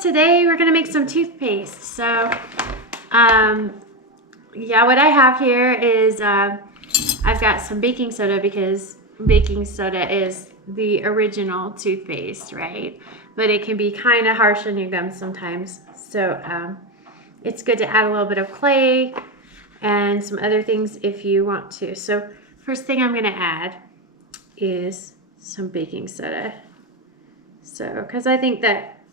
today we're gonna make some toothpaste. So, yeah, what I have here is I've got some baking soda because baking soda is the original toothpaste, right? But it can be kind of harsh on your gums sometimes. So it's good to add a little bit of clay and some other things if you want to. So first thing I'm gonna add is some baking soda. So, because I think that,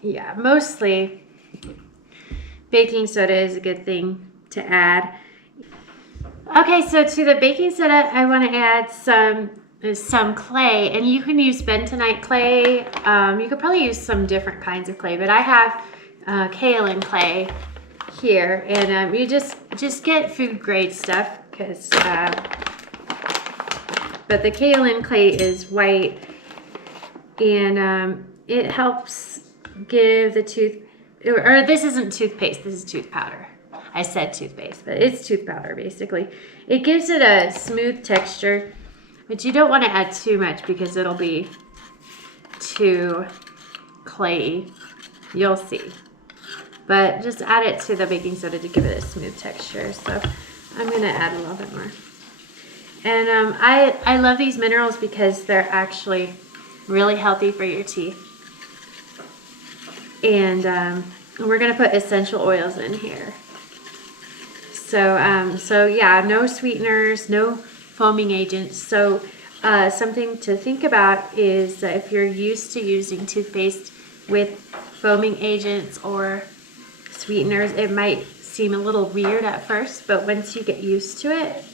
yeah, mostly baking soda is a good thing to add. Okay, so to the baking soda, I want to add some clay, and you can use bentonite clay. You could probably use some different kinds of clay, but I have kaolin clay here, and you just get food grade stuff because. But the kaolin clay is white, and it helps give the tooth. Or this isn't toothpaste. This is tooth powder. I said toothpaste, but it's tooth powder basically. It gives it a smooth texture, but you don't want to add too much because it'll be too clayey. You'll see. But just add it to the baking soda to give it a smooth texture. So I'm going to add a little bit more. And I love these minerals because they're actually really healthy for your teeth. And we're going to put essential oils in here. So yeah, no sweeteners, no foaming agents. So something to think about is that if you're used to using toothpaste with foaming agents or sweeteners, it might seem a little weird at first, but once you get used to it,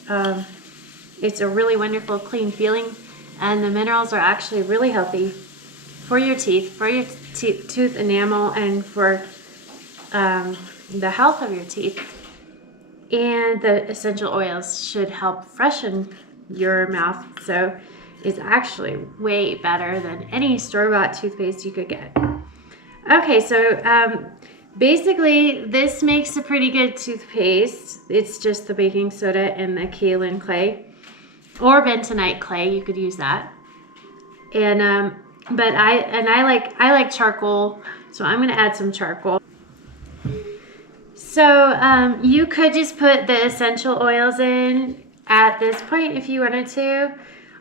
it's a really wonderful, clean feeling, and the minerals are actually really healthy for your teeth, for your tooth enamel, and for the health of your teeth. And the essential oils should help freshen your mouth, so it's actually way better than any store-bought toothpaste you could get. Okay, so basically this makes a pretty good toothpaste. It's just the baking soda and the kaolin clay, or bentonite clay. You could use that. And but I like charcoal, so I'm gonna add some charcoal. So you could just put the essential oils in at this point if you wanted to.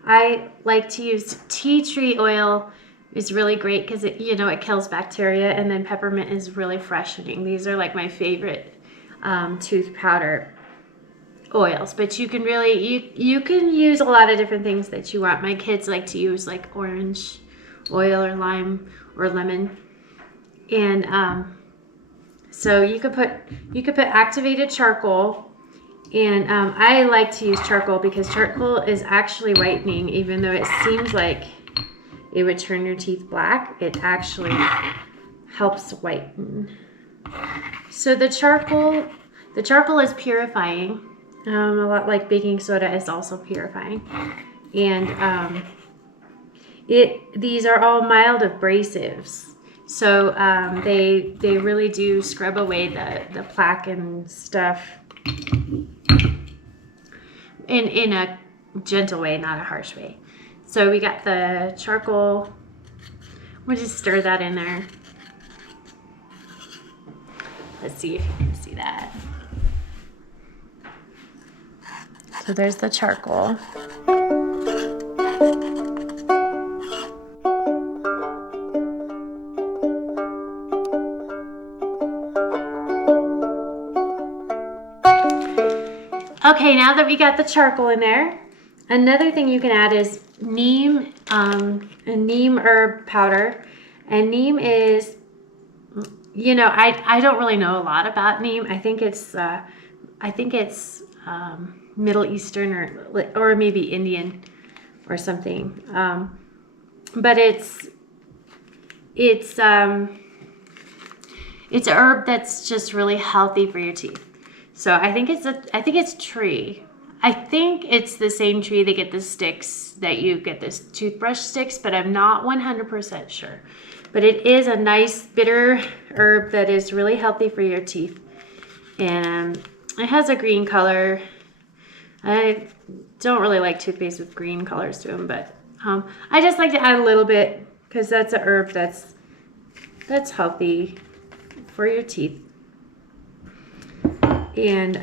I like to use tea tree oil. It's really great because it kills bacteria, and then peppermint is really freshening. These are like my favorite tooth powder oils, but you can really you can use a lot of different things that you want. My kids like to use like orange oil or lime or lemon, and so you could put activated charcoal, and I like to use charcoal because charcoal is actually whitening, even though it seems like it would turn your teeth black. It actually helps whiten. So the charcoal is purifying, a lot like baking soda is also purifying, and these are all mild abrasives. So they really do scrub away the plaque and stuff in a gentle way, not a harsh way. So we got the charcoal. We'll just stir that in there. Let's see if you can see that. So there's the charcoal. Okay, now that we got the charcoal in there, another thing you can add is neem, a neem herb powder. And neem is, I don't really know a lot about neem. I think it's Middle Eastern or maybe Indian or something. But it's an herb that's just really healthy for your teeth. So I think it's tree. I think it's the same tree they get the sticks that you get this toothbrush sticks, but I'm not 100% sure. But it is a nice bitter herb that is really healthy for your teeth. And it has a green color. I don't really like toothpaste with green colors to them, but I just like to add a little bit because that's a herb that's that's healthy for your teeth. And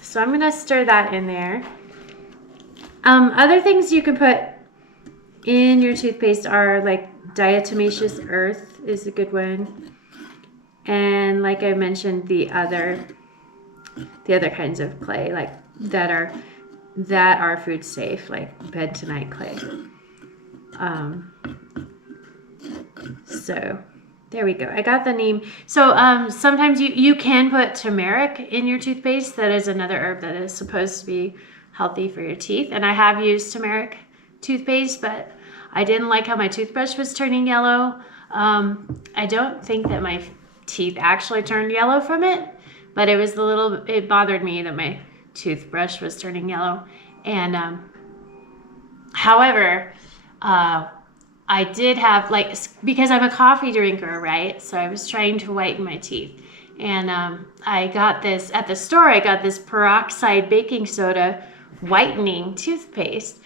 so I'm gonna stir that in there. Other things you can put in your toothpaste are like diatomaceous earth is a good one. And like I mentioned, the other kinds of clay, like that are food safe, like bentonite clay. So there we go. I got the name. So sometimes you can put turmeric in your toothpaste. That is another herb that is supposed to be healthy for your teeth. And I have used turmeric toothpaste, but I didn't like how my toothbrush was turning yellow. I don't think that my teeth actually turned yellow from it, but it bothered me that my toothbrush was turning yellow. And however, I did have, like, because I'm a coffee drinker, right? So I was trying to whiten my teeth. And I got this, at the store, I got this peroxide baking soda whitening toothpaste.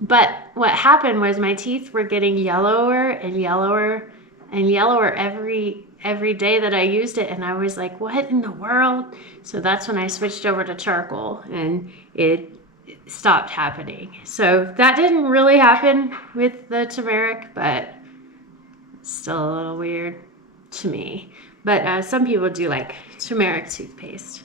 But what happened was my teeth were getting yellower and yellower and yellower every day that I used it. And I was like, what in the world? So that's when I switched over to charcoal, and it stopped happening. So that didn't really happen with the turmeric, but it's still a little weird to me. But some people do like turmeric toothpaste.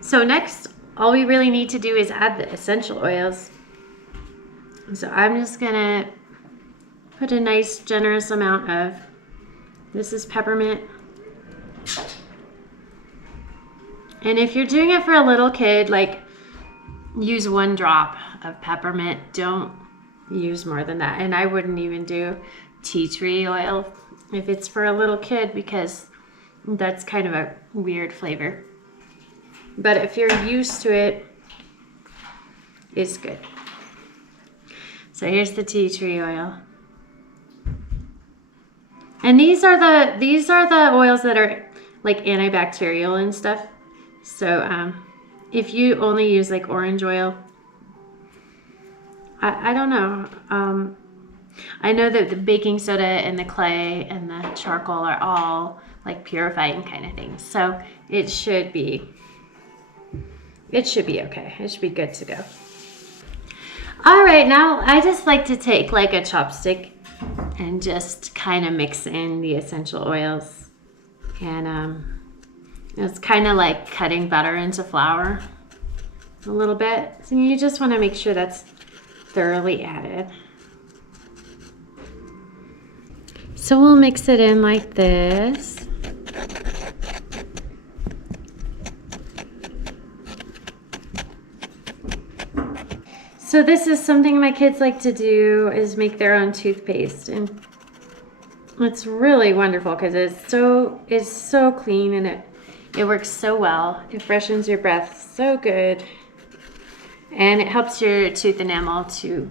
So next, all we really need to do is add the essential oils. So I'm just gonna put a nice generous amount of, this is peppermint. And if you're doing it for a little kid, like, use 1 drop of peppermint. Don't use more than that. And I wouldn't even do tea tree oil if it's for a little kid, because that's kind of a weird flavor. But if you're used to it, it's good. So here's the tea tree oil. And these are the oils that are like antibacterial and stuff. So if you only use like orange oil, I don't know. I know that the baking soda and the clay and the charcoal are all like purifying kind of things. So it should be okay. It should be good to go. All right, now I just like to take like a chopstick and just kind of mix in the essential oils. And it's kind of like cutting butter into flour a little bit. So you just want to make sure that's thoroughly added. So we'll mix it in like this. So this is something my kids like to do, is make their own toothpaste, and it's really wonderful because it's so clean, and it works so well. It freshens your breath so good, and it helps your tooth enamel to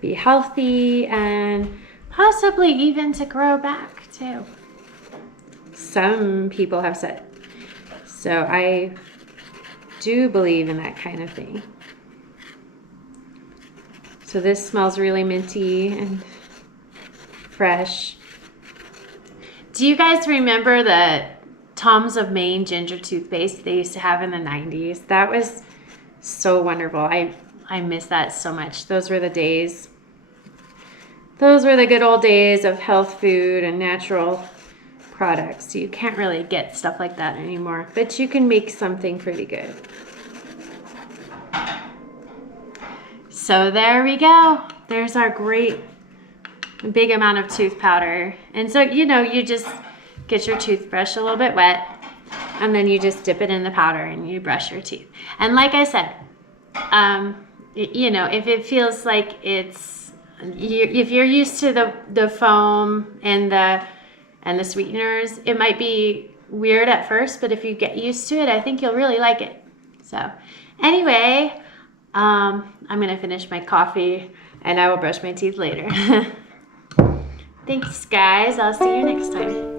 be healthy and possibly even to grow back too. Some people have said. So I do believe in that kind of thing. So this smells really minty and fresh. Do you guys remember the Tom's of Maine ginger toothpaste they used to have in the 90s? That was so wonderful. I miss that so much. Those were the days. Those were the good old days of health food and natural products. You can't really get stuff like that anymore, but you can make something pretty good. So there we go. There's our great big amount of tooth powder. And so, you just get your toothbrush a little bit wet, and then you just dip it in the powder and you brush your teeth. And like I said, if it feels like if you're used to the foam and the sweeteners, it might be weird at first, but if you get used to it, I think you'll really like it. So anyway, I'm gonna finish my coffee and I will brush my teeth later. Thanks guys, I'll see you next time.